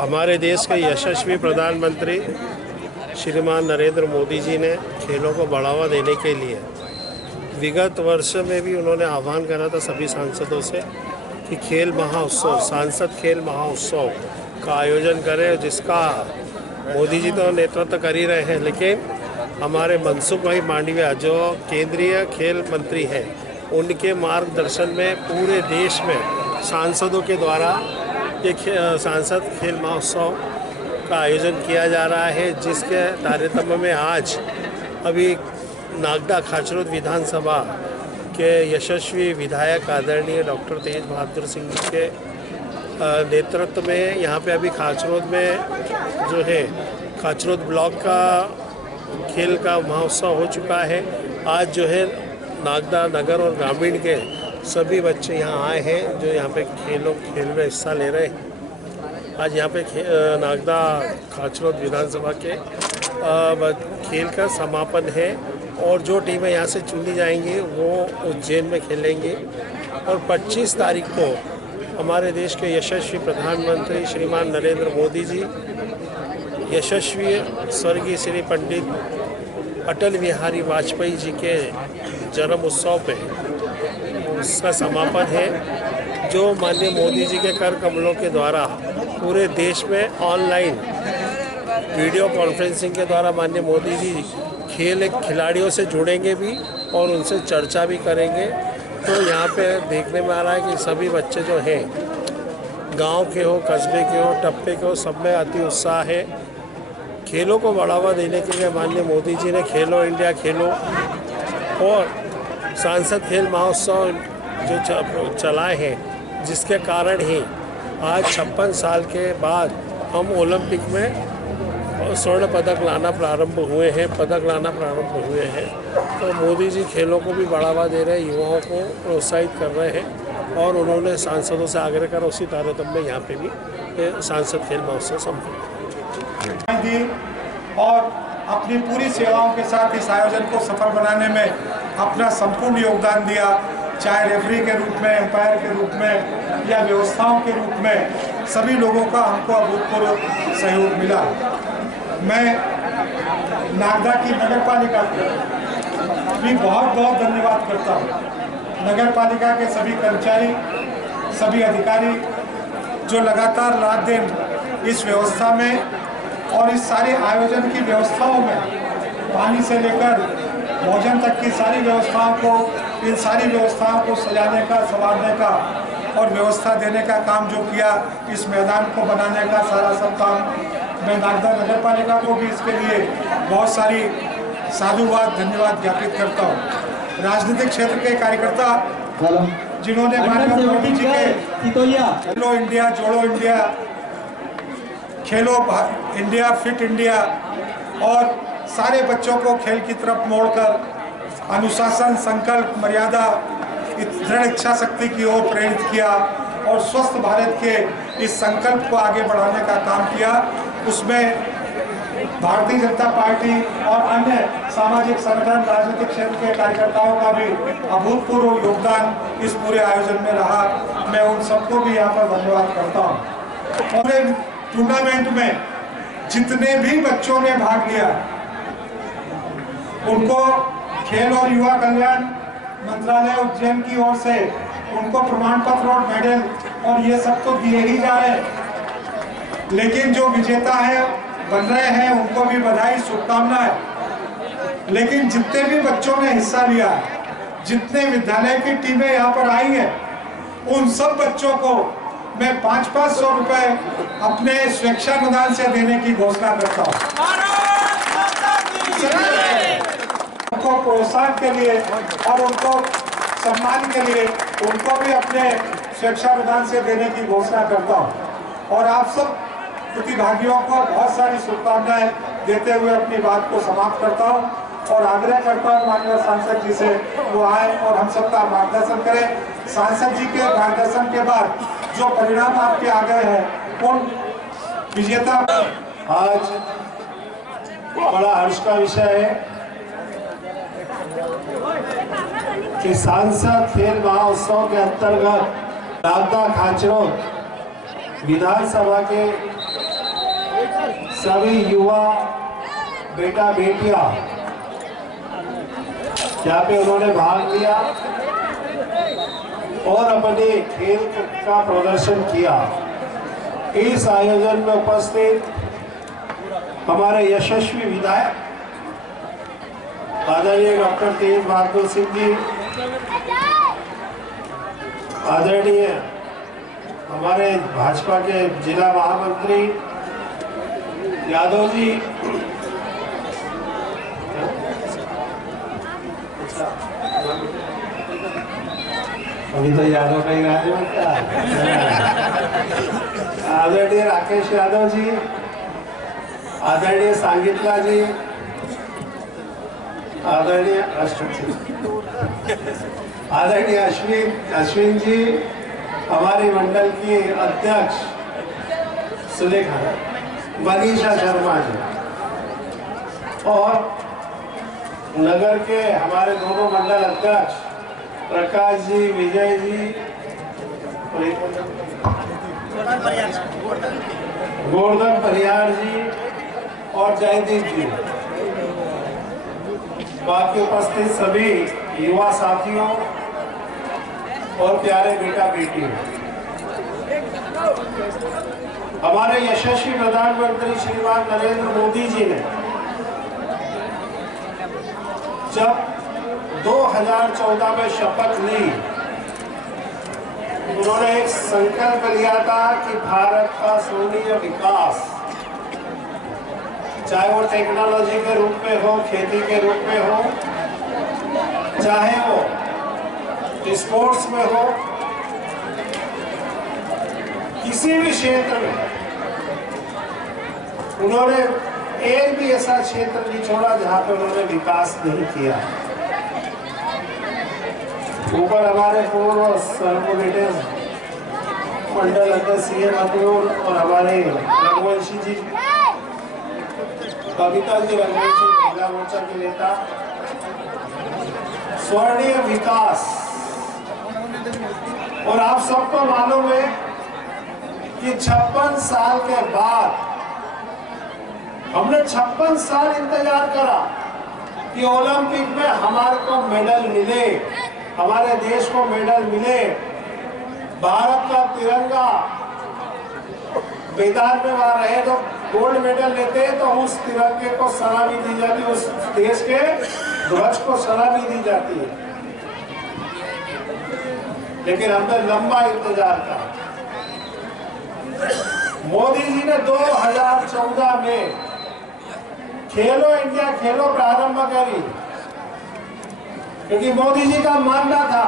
हमारे देश के यशस्वी प्रधानमंत्री श्रीमान नरेंद्र मोदी जी ने खेलों को बढ़ावा देने के लिए विगत वर्ष में भी उन्होंने आह्वान करा था सभी सांसदों से कि खेल महाउत्सव, सांसद खेल महाउत्सव का आयोजन करें, जिसका मोदी जी तो नेतृत्व कर ही रहे हैं, लेकिन हमारे मनसुख भाई मांडविया जो केंद्रीय खेल मंत्री हैं, उनके मार्गदर्शन में पूरे देश में सांसदों के द्वारा ये सांसद खेल महोत्सव का आयोजन किया जा रहा है, जिसके तारतम्य में आज अभी नागदा खाचरोद विधानसभा के यशस्वी विधायक आदरणीय डॉक्टर तेज बहादुर सिंह जी के नेतृत्व में यहाँ पे अभी खाचरोद में जो है खाचरोद ब्लॉक का खेल का महोत्सव हो चुका है। आज जो है नागदा नगर और ग्रामीण के सभी बच्चे यहाँ आए हैं जो यहाँ पे खेल में हिस्सा ले रहे हैं। आज यहाँ पे नागदा खाचरोद विधानसभा के खेल का समापन है और जो टीमें यहाँ से चुनी जाएंगी वो उज्जैन में खेलेंगी और 25 तारीख को हमारे देश के यशस्वी प्रधानमंत्री श्रीमान नरेंद्र मोदी जी यशस्वी स्वर्गीय श्री पंडित अटल बिहारी वाजपेयी जी के जन्म उत्सव पे उसका समापन है, जो माननीय मोदी जी के कर कमलों के द्वारा पूरे देश में ऑनलाइन वीडियो कॉन्फ्रेंसिंग के द्वारा माननीय मोदी जी खेल खिलाड़ियों से जुड़ेंगे भी और उनसे चर्चा भी करेंगे। तो यहाँ पे देखने में आ रहा है कि सभी बच्चे जो हैं गांव के हो, कस्बे के हो, टप्पे के हो, सब में अति उत्साह है। खेलों को बढ़ावा देने के लिए माननीय मोदी जी ने खेलो इंडिया खेलो और सांसद खेल महोत्सव जो चलाए हैं, जिसके कारण ही आज 56 साल के बाद हम ओलंपिक में स्वर्ण पदक लाना प्रारंभ हुए हैं। तो मोदी जी खेलों को भी बढ़ावा दे रहे हैं, युवाओं को प्रोत्साहित कर रहे हैं और उन्होंने सांसदों से आग्रह कर उसी तारतम्य में यहाँ पे भी सांसद खेल महोत्सव संपन्न दी और अपनी पूरी सेवाओं के साथ इस आयोजन को सफल बनाने में अपना संपूर्ण योगदान दिया, चाहे रेफरी के रूप में, एम्पायर के रूप में या व्यवस्थाओं के रूप में। सभी लोगों का हमको अभूतपूर्व सहयोग मिला। मैं नागदा की नगर पालिका को भी बहुत बहुत धन्यवाद करता हूँ। नगर पालिका के सभी कर्मचारी, सभी अधिकारी जो लगातार रात दिन इस व्यवस्था में और इस सारे आयोजन की व्यवस्थाओं में, पानी से लेकर भोजन तक की सारी व्यवस्थाओं को, इन सारी व्यवस्थाओं को सजाने का, संवारने का और व्यवस्था देने का काम जो किया, इस मैदान को बनाने का सारा सब काम, मैं नागदा नगर पालिका को भी इसके लिए बहुत सारी साधुवाद, धन्यवाद ज्ञापित करता हूँ। राजनीतिक क्षेत्र के कार्यकर्ता जिन्होंने माननीय मोदी जी के खेलो इंडिया, जोड़ो इंडिया, खेलो इंडिया, फिट इंडिया और सारे बच्चों को खेल की तरफ मोड़कर अनुशासन, संकल्प, मर्यादा, दृढ़ इच्छा शक्ति की ओर प्रेरित किया और स्वस्थ भारत के इस संकल्प को आगे बढ़ाने का काम किया। उसमें भारतीय जनता पार्टी और अन्य सामाजिक संगठन, राजनीतिक क्षेत्र के कार्यकर्ताओं का भी अभूतपूर्व योगदान इस पूरे आयोजन में रहा। मैं उन सबको भी यहाँ पर धन्यवाद करता हूँ। पूरे टूर्नामेंट में जितने भी बच्चों ने भाग लिया उनको खेल और युवा कल्याण मंत्रालय उज्जैन की ओर से उनको प्रमाण पत्र और मेडल और ये सब तो दिए ही जा रहे हैं, लेकिन जो विजेता है बन रहे हैं उनको भी बधाई, शुभकामनाएं। लेकिन जितने भी बच्चों ने हिस्सा लिया, जितने विद्यालय की टीमें यहाँ पर आई हैं, उन सब बच्चों को मैं 500-500 रुपए अपने स्वेच्छानुदान से देने की घोषणा करता हूँ। उनको प्रोत्साहन के लिए और उनको सम्मान के लिए उनको भी अपने स्वेच्छानुदान से देने की घोषणा करता हूँ और आप सब प्रतिभागियों को बहुत सारी शुभकामनाएं देते हुए अपनी बात को समाप्त करता हूँ और आग्रह करता हूँ माननीय सांसद जी से वो आए और हम सबका मार्गदर्शन करें। सांसद जी के मार्गदर्शन के बाद जो परिणाम आपके आ गए हैं उन विजेता। आज बड़ा हर्ष का विषय है कि सांसद खेल महोत्सव के अंतर्गत नागदा खाचरोद विधानसभा के सभी युवा बेटा बेटियां यहाँ पे उन्होंने भाग लिया और अपने खेल का प्रदर्शन किया। इस आयोजन में उपस्थित हमारे यशस्वी विधायक आदरणीय डॉक्टर तेज बहादुर सिंह जी, आदरणीय हमारे भाजपा के जिला महामंत्री यादव जी, अभी तो यादव का ही राज्य में क्या, आदरणीय राकेश यादव जी, आदरणीय सांगितला जी, आदरणीय अश्विन जी, हमारे मंडल की अध्यक्ष सुलेखा मनीषा शर्मा जी, और नगर के हमारे दोनों मंडल अध्यक्ष प्रकाश जी, विजय जी, गोवर्धन परिहार जी और जयदीप जी, बाकी उपस्थित सभी युवा साथियों और प्यारे बेटा बेटियों, हमारे यशस्वी प्रधानमंत्री श्रीमान नरेंद्र मोदी जी ने जब 2014 में शपथ ली, उन्होंने एक संकल्प लिया था कि भारत का स्वर्णिम विकास, चाहे वो टेक्नोलॉजी के रूप में हो, खेती के रूप में हो, चाहे वो स्पोर्ट्स में हो, किसी भी क्षेत्र में उन्होंने एक भी ऐसा क्षेत्र नहीं छोड़ा जहां पर उन्होंने विकास नहीं किया। ऊपर हमारे पूर्व सर्वोलेटेड मंडल अध्यक्ष सीएम अतुल और हमारे रघुवंशी जी, कविता जी रघुवंशी महिला मोर्चा के नेता, स्वर्णिम विकास। और आप सबको मालूम है कि 56 साल के बाद हमने 56 साल इंतजार करा कि ओलंपिक में हमारे को मेडल मिले, हमारे देश को मेडल मिले। भारत का तिरंगा मैदान में वहां रहे तो गोल्ड मेडल लेते तो उस तिरंगे को सलामी दी जाती, उस देश के ध्वज को सलामी दी जाती है। लेकिन हमने लंबा इंतजार करा। मोदी जी ने 2014 में खेलो इंडिया खेलो प्रारंभ करी, क्योंकि मोदी जी का मानना था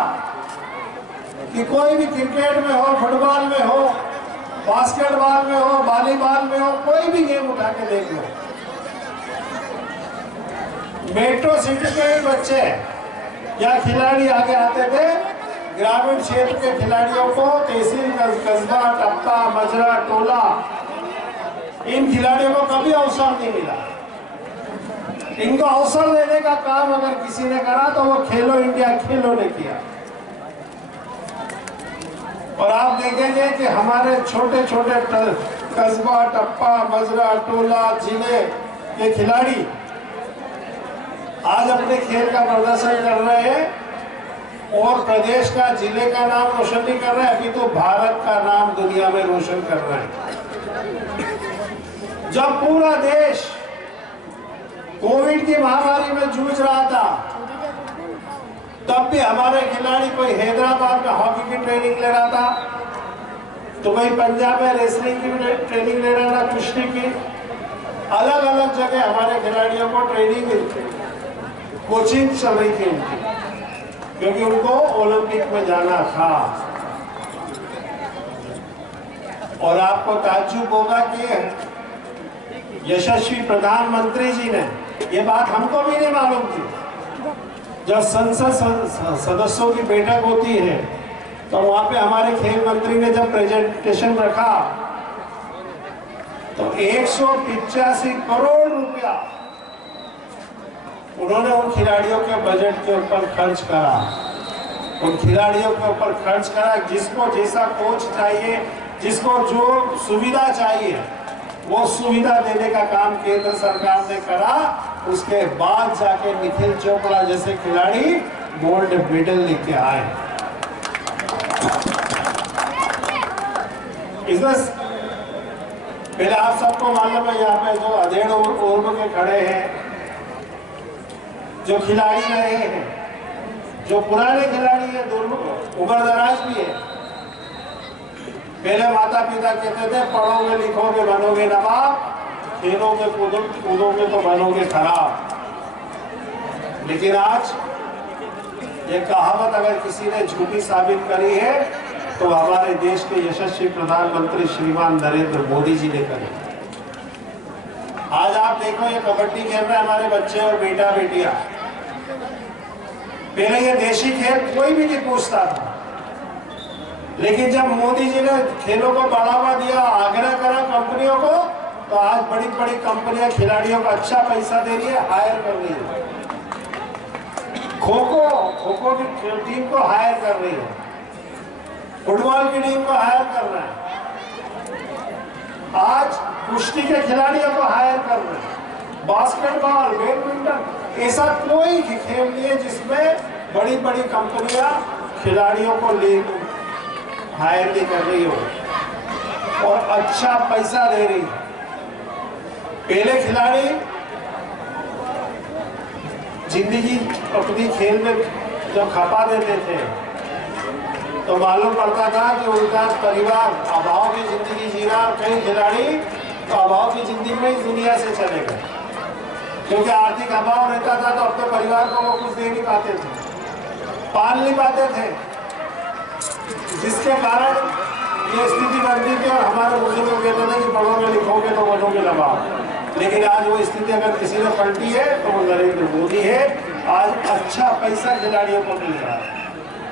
कि कोई भी क्रिकेट में हो, फुटबॉल में हो, बास्केटबॉल में हो, वॉलीबॉल में हो, कोई भी गेम उठा के देख लो, मेट्रो सिटी के ही बच्चे या खिलाड़ी आगे आते थे। ग्रामीण क्षेत्र के खिलाड़ियों को तहसील, कस्बा, टप्पा, मजरा, टोला, इन खिलाड़ियों को कभी अवसर नहीं मिला। इनको अवसर देने का काम अगर किसी ने करा तो वो खेलो इंडिया खेलो ने किया। और आप देखेंगे कि हमारे छोटे छोटे कस्बा, टप्पा, मजरा, टोला, जिले के खिलाड़ी आज अपने खेल का प्रदर्शन कर रहे हैं और प्रदेश का, जिले का नाम रोशन नहीं कर रहे, अभी तो भारत का नाम दुनिया में रोशन कर रहे हैं। जब पूरा देश कोविड की महामारी में जूझ रहा था, तब भी हमारे खिलाड़ी कोई हैदराबाद में हॉकी की ट्रेनिंग ले रहा था, तो कोई पंजाब में रेसलिंग की ट्रेनिंग ले रहा था, कुश्ती की। अलग अलग जगह हमारे खिलाड़ियों को ट्रेनिंग, कोचिंग चल रही थी उनकी, क्योंकि उनको ओलंपिक में जाना था। और आपको ताज्जुब होगा कि यशस्वी प्रधानमंत्री जी ने, ये बात हमको भी नहीं मालूम थी, जब संसद सदस्यों की बैठक होती है तो वहां पे हमारे खेल मंत्री ने जब प्रेजेंटेशन रखा तो 185 करोड़ रुपया उन्होंने उन खिलाड़ियों के बजट के ऊपर खर्च करा, उन खिलाड़ियों के ऊपर खर्च करा। जिसको जैसा कोच चाहिए, जिसको जो सुविधा चाहिए, वो सुविधा देने का काम केंद्र सरकार ने करा। उसके बाद जाके निखिल चोपड़ा जैसे खिलाड़ी गोल्ड मेडल लेके आए। इसमें पहले आप सबको मालूम है, यहाँ पे जो अधेड़ उम्र के खड़े हैं, जो खिलाड़ी रहे हैं, जो पुराने खिलाड़ी है, उम्र दराज भी है। पहले माता पिता कहते थे पढ़ोगे लिखोगे बनोगे नवाब, खेलोगे कूदोगे तो बनोगे खराब। लेकिन आज ये कहावत अगर किसी ने झूठी साबित करी है तो हमारे देश के यशस्वी प्रधानमंत्री श्रीमान नरेंद्र मोदी जी ने करी। आज आप देखो ये कबड्डी खेल रहे हमारे बच्चे और बेटा बेटियां। पहले ये देशी खेल कोई भी नहीं पूछता था, लेकिन जब मोदी जी ने खेलों को बढ़ावा दिया, आग्रह करा कंपनियों को, तो आज बड़ी बड़ी कंपनियां खिलाड़ियों को अच्छा पैसा दे रही है, हायर कर रही है। खो खो की टीम को हायर कर रही है, फुटबॉल की टीम को हायर कर रहा है, आज कुश्ती के खिलाड़ियों को हायर कर रहे हैं, बास्केटबॉल, बैडमिंटन, ऐसा कोई खेल नहीं है जिसमें बड़ी बड़ी कंपनियां खिलाड़ियों को ले हायर नहीं कर रही हो और अच्छा पैसा दे रही है। पहले खिलाड़ी जिंदगी अपनी खेल में जब खपा देते थे तो मालूम पड़ता था कि उनका परिवार अभाव की जिंदगी जी रहा। कई खिलाड़ी तो अभाव की जिंदगी में ही दुनिया से चले गए, क्योंकि आर्थिक अभाव रहता था तो अपने परिवार को वो कुछ दे नहीं पाते थे, पाल नहीं पाते थे, जिसके कारण ये स्थिति बनती थी। और हमारे बुजुर्ग कहते थे कि पढ़ोगे लिखोगे तो बनोगे नवाब। लेकिन आज वो स्थिति अगर किसी ने पलटी है तो वो नरेंद्र मोदी है। आज अच्छा पैसा खिलाड़ियों को मिल रहा है।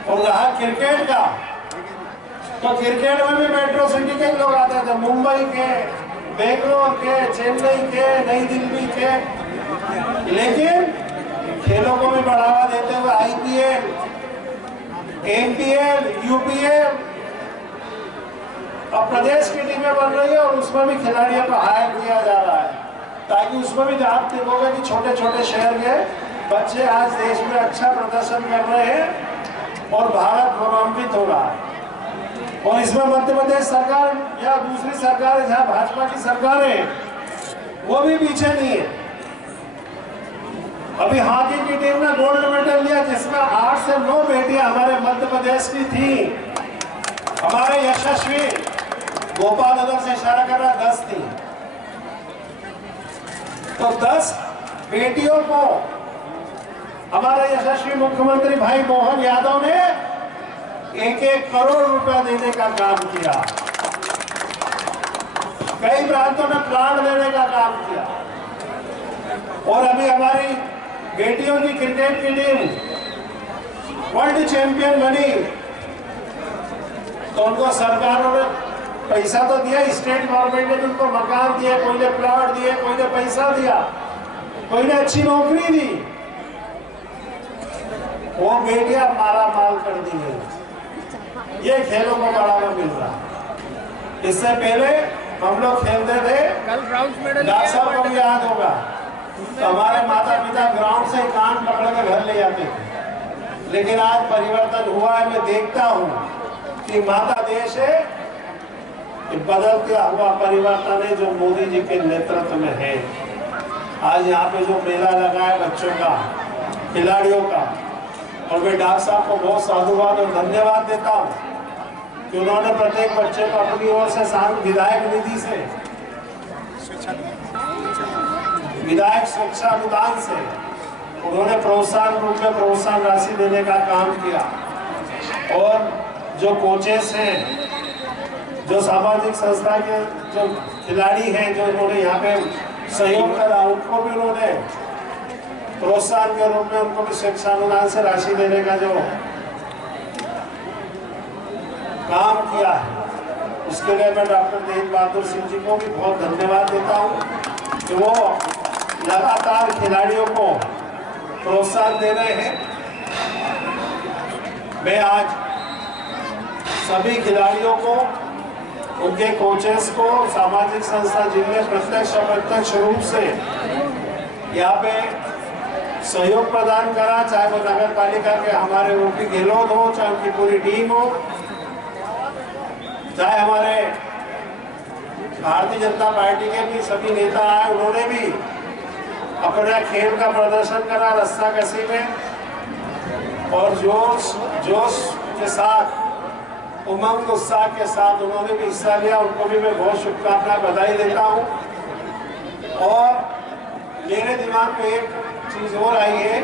और रहा क्रिकेट का, तो क्रिकेट में भी मेट्रो सिटी के लोग आते थे, मुंबई के, बेंगलोर के, चेन्नई के, नई दिल्ली के। लेकिन खेलों को भी बढ़ावा देते हुए IPL, MPL, UPL अब प्रदेश की टीमें बन रही है और उसमें भी खिलाड़ियों को हायर किया जा रहा है, ताकि उसमें भी आप देखोगे कि छोटे छोटे शहर के बच्चे आज देश में अच्छा प्रदर्शन कर रहे हैं और भारत गौरवान्वित हो रहा है। और इसमें मध्य प्रदेश सरकार या दूसरी सरकार जहाँ भाजपा की सरकार है वो भी पीछे नहीं है। अभी हॉकी की टीम ने गोल्ड मेडल लिया, जिसमें 8 से 9 बेटियां हमारे मध्य प्रदेश की थी। हमारे यशस्वी गोपाल नगर से इशारा कर रहा 10 थी, तो 10 बेटियों को हमारे यशस्वी मुख्यमंत्री भाई मोहन यादव ने 1-1 करोड़ रुपया देने का काम किया। कई प्रांतों में प्लांट देने का काम किया। और अभी हमारी बेटियों की क्रिकेट की टीम वर्ल्ड चैंपियन बनी, तो उनको सरकारों ने पैसा तो दिया, स्टेट गवर्नमेंट ने उनको मकान दिए, कोई ने प्लॉट दिए, कोई ने पैसा दिया, कोई ने अच्छी नौकरी दी। वो बेटियां मारा माल कर दी है। ये खेलों को बढ़ावा मिल रहा। इससे पहले हम लोग खेलते थे, डॉक्टर साहब को भी याद होगा, तो हमारे माता पिता ग्राउंड से कान पकड़ के घर ले जाते थे। लेकिन आज परिवर्तन हुआ है। मैं देखता हूँ कि माता देश है, बदलता हुआ परिवर्तन है जो मोदी जी के नेतृत्व में है। आज यहाँ पे जो मेला लगा है बच्चों का, खिलाड़ियों का, और मैं डॉक्टर साहब को बहुत साधुवाद और धन्यवाद देता हूँ कि उन्होंने प्रत्येक बच्चे को अपनी ओर से विधायक निधि से, विधायक शिक्षा अनुदान से उन्होंने प्रोत्साहन रूप में प्रोत्साहन राशि देने का काम किया। और जो कोचेस हैं, जो सामाजिक संस्था के जो खिलाड़ी हैं, जो उन्होंने यहाँ पे सहयोग करा, उनको भी उन्होंने प्रोत्साहन के रूप में उनको भी शिक्षा अनुदान से राशि देने का जो काम किया है, उसके लिए मैं डॉक्टर तेज बहादुर सिंह जी को भी बहुत धन्यवाद देता हूँ कि वो लगातार खिलाड़ियों को प्रोत्साहन दे रहे हैं। मैं आज सभी खिलाड़ियों को उनके कोचेस को सामाजिक संस्था जिनने प्रत्यक्ष अप्रत्यक्ष रूप से यहाँ पे सहयोग प्रदान करा, चाहे वो नगर पालिका के हमारे ओपी गहलोत हो, चाहे उनकी पूरी टीम हो, चाहे हमारे भारतीय जनता पार्टी के भी सभी नेता आए, उन्होंने भी अपना खेल का प्रदर्शन करा रस्सा कसी में और जोश के साथ, उमंग उत्साह के साथ उन्होंने भी हिस्सा लिया। उनको भी मैं बहुत शुभकामनाएं बधाई देता हूं। और मेरे दिमाग में एक चीज और आई है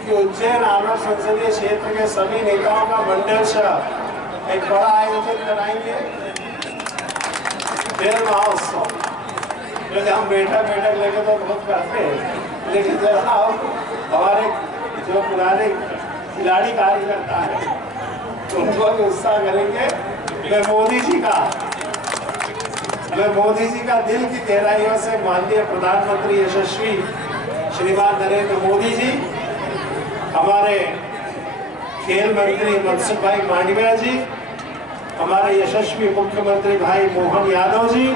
कि उज्जैन आलोक संसदीय क्षेत्र के सभी नेताओं का मंडल एक बड़ा आयोजन कराएंगे, खेल महोत्सव। जैसे हम बैठक लेके तो बहुत करते हैं, लेकिन जैसा हम हमारे जो पुराने खिलाड़ी कार्यकर्ता है उनको भी उत्साह करेंगे। मैं मोदी जी का दिल की गहराइयों से माननीय प्रधानमंत्री यशस्वी श्रीमान नरेंद्र मोदी जी, हमारे खेल मंत्री मनसुख भाई मांडविया जी, हमारे यशस्वी मुख्यमंत्री भाई मोहन यादव जी,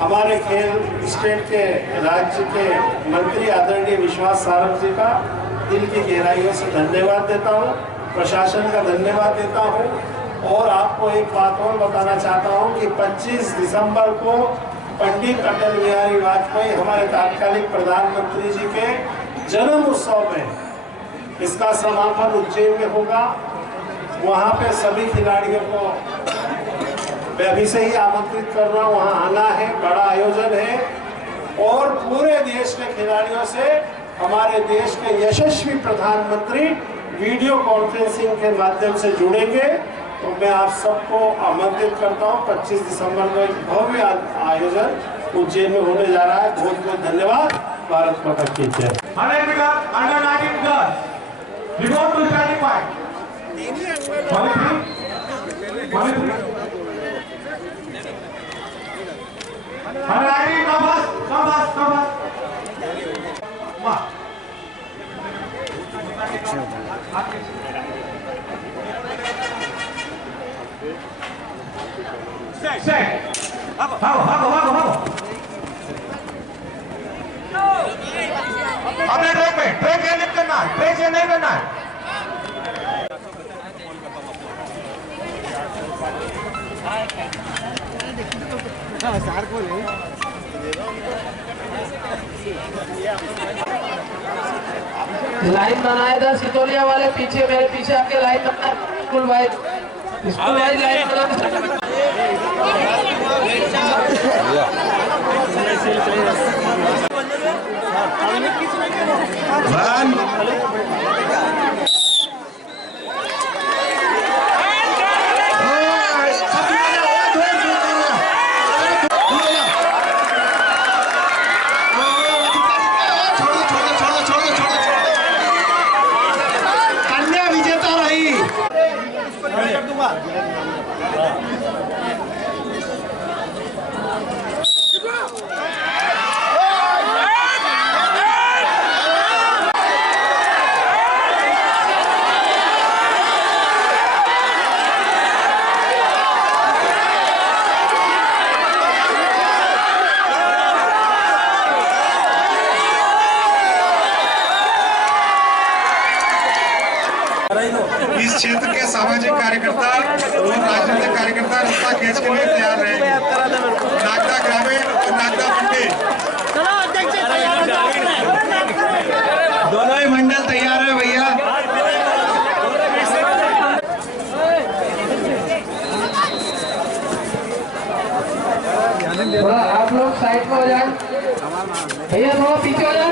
हमारे खेल स्टेट के राज्य के मंत्री आदरणीय विश्वास सारंग जी का दिल की गहराइयों से धन्यवाद देता हूँ, प्रशासन का धन्यवाद देता हूँ। और आपको एक बात और बताना चाहता हूँ कि 25 दिसंबर को पंडित अटल बिहारी वाजपेयी हमारे तात्कालिक प्रधानमंत्री जी के जन्म उत्सव में इसका समापन उज्जैन में होगा। वहाँ पे सभी खिलाड़ियों को मैं अभी से ही आमंत्रित कर रहा हूँ, वहाँ आना है, बड़ा आयोजन है। और पूरे देश के खिलाड़ियों से हमारे देश के यशस्वी प्रधानमंत्री वीडियो कॉन्फ्रेंसिंग के माध्यम से जुड़ेंगे। तो मैं आप सबको आमंत्रित करता हूँ। 25 दिसंबर को एक भव्य आयोजन उज्जैन में होने जा रहा है। बहुत बहुत धन्यवाद। भारत माता की जय। अपने ट्रैक पे ट्रैक चेंज करना है, ट्रैक चेंज नहीं करना है। लाइन बनाया था सितोलिया वाले पीछे, मेरे पीछे आपके लाइन बना स्कूल वाइज लाइन बना। इस क्षेत्र के सामाजिक कार्यकर्ता और राजनीतिक कार्यकर्ता रास्ता खींच के लिए तैयार रहेंगे। नागदा ग्रामीण और नागदा मंडी दोनों ही मंडल तैयार है भैया। थोड़ा आप लोग साइड में हो जाए भैया, थोड़ा पीछे हो जाए।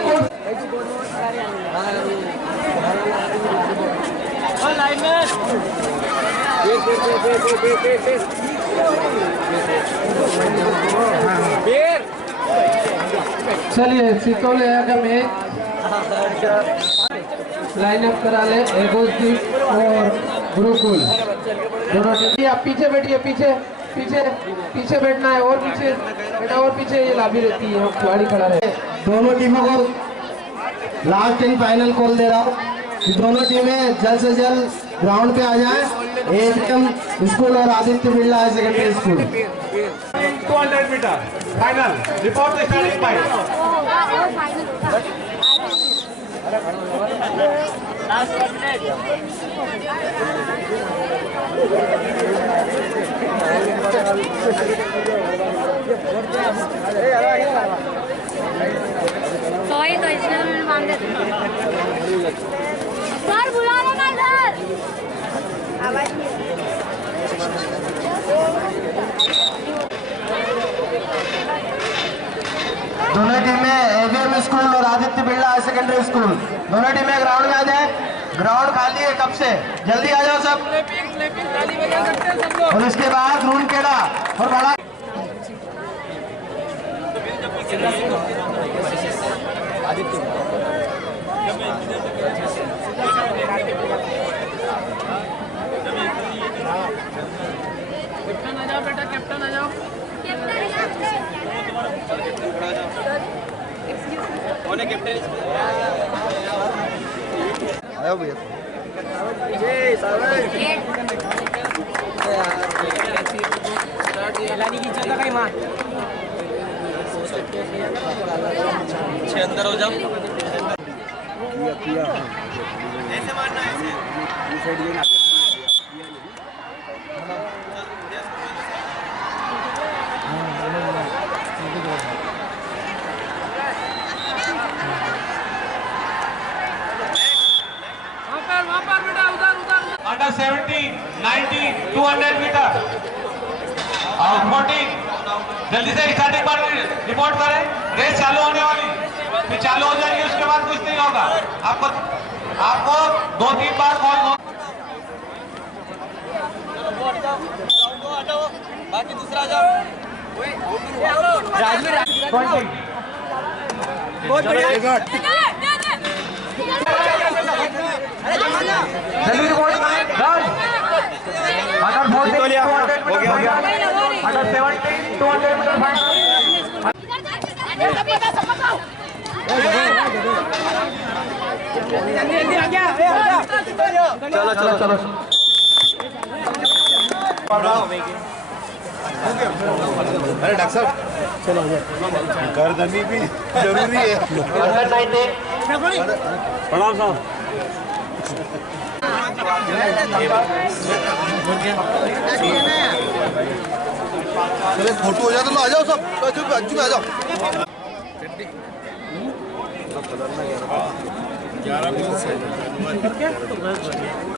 चलिए सितोलिया का मैच लाइन अप करा ले। एगोस्दीप और गुरुकुल दोनों टीम। आप पीछे बैठिए, पीछे पीछे पीछे बैठना है, और पीछे बेटा, और पीछे ये लाभी रहती है, खिलाड़ी खड़ा रहे। दोनों टीमों को लास्ट एंड फाइनल कॉल दे रहा हूँ कि दोनों टीमें जल्द से जल्द ग्राउंड पे आ जाएं एएम स्कूल और Aditya Birla higher secondary school. 200 metre final report the starting point. Sorry तो इसलिए मैंने मांग दिया सर बुला लेना सर आवाज नहीं दोनों टीमें एवीएम स्कूल और Aditya Birla higher secondary school, दोनों टीमें ग्राउंड में आ जाए। ग्राउंड खाली है कब से, जल्दी आ जाओ सब। और इसके बाद रून केड़ा और बड़ा कैप्टन आ जाओ कौन है कैप्टन? आया भैया अंदर हो जाओ। ऐसे मारना है अंडर 17, 19, 200 मीटर और 14 जल्दी से स्टार्टिंग पर रिपोर्ट करें। रेस चालू होने वाली, फिर चालू हो जाएगी, उसके बाद कुछ नहीं होगा। आपको 2-3 बार कॉल हो। बाकी दूसरा जाओ। बहुत बढ़िया। जल्दी रिपोर्ट करें। Under 14 200 metre under 17 200 metre final. चलो चलो चलो अरे डॉक्टर साहब चलो गर्दनी भी जरूरी है। प्रणाम साहब। चलो फोटो हो जाए तो आ जाओ सब, अच्छी में आ जाओ। 11